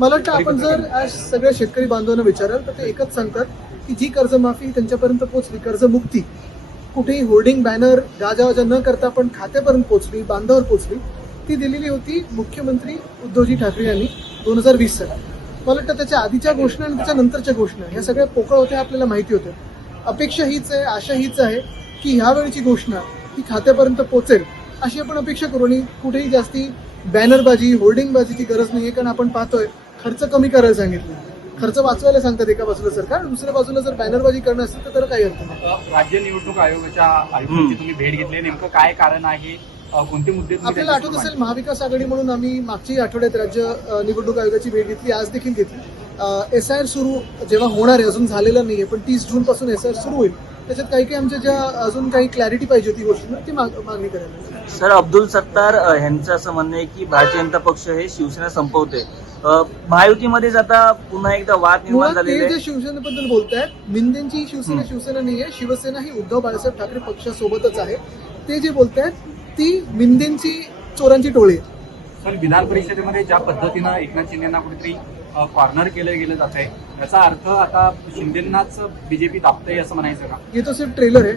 मला वाटतं आपण जर आज सगळ्या शेतकरी बांधवांना विचाराल तर ते एकच सांगतात की जी कर्जमाफी त्यांच्यापर्यंत पोहोचली, कर्जमुक्ती कुठेही होर्डिंग बॅनर गाजावाजा न करता पण खात्यापर्यंत पोहोचली, बांधावर पोहोचली, ती दिलेली होती मुख्यमंत्री उद्धवजी ठाकरे यांनी 2020 साली. मला वाटतं त्याच्या आधीच्या घोषणा आणि त्याच्या नंतरच्या घोषणा ह्या सगळ्या पोकळ होत्या, आपल्याला माहिती होत्या. अपेक्षा हीच आहे, आशा हीच आहे की ह्यावेळीची घोषणा ही खात्यापर्यंत पोहोचेल अशी आपण अपेक्षा करू. आणि कुठेही जास्ती बॅनरबाजी होर्डिंगबाजीची गरज नाहीये, कारण आपण पाहतोय खर्च कमी करायला सांगितलं, खर्च वाचवायला सांगतात एका बाजूला सरकार, दुसऱ्या बाजूला जर बॅनरबाजी करणं असेल तर त्याला काही अर्थ नाही. राज्य निवडणूक आयोगाच्या आयुक्तांची तुम्ही भेट घेतली, नेमकं काय कारण आहे, कोणते मुद्दे आपल्याला आठवत असेल महाविकास आघाडी म्हणून आम्ही मागच्या आठवड्यात राज्य निवडणूक आयोगाची भेट घेतली, आज देखील घेतली. SIR सुरू जेव्हा होणार आहे, अजून झालेलं नाहीये, पण 30 जून पासून SIR सुरू होईल. त्याच्यात काही आमच्या ज्या अजून काही क्लॅरिटी पाहिजे होती गोष्टींना ती मागणी करायला. सर, अब्दुल सत्तार यांचं असं म्हणणं आहे की भारतीय जनता पक्ष हे शिवसेना संपवते. महायुतीमध्ये आता पुन्हा एकदा वाद निर्माण झालेले. ते जे शिवसेनेबद्दल बोलतायत, मिंदेंची शिवसेना नाहीये, शिवसेना ही उद्धव बाळासाहेब ठाकरे पक्षासोबतच आहे. ते जे बोलतायत ती मिंदेंची चोरांची टोळी आहे. पण विधान परिषदेमध्ये ज्या पद्धतीनं एकनाथ शिंदेना कुठेतरी कॉर्नर केलं गेलं जात आहे, याचा अर्थ आता शिंदेनाच बीजेपी दाबतंय असं म्हणायचं का? हे तो सिर्फ ट्रेलर आहे.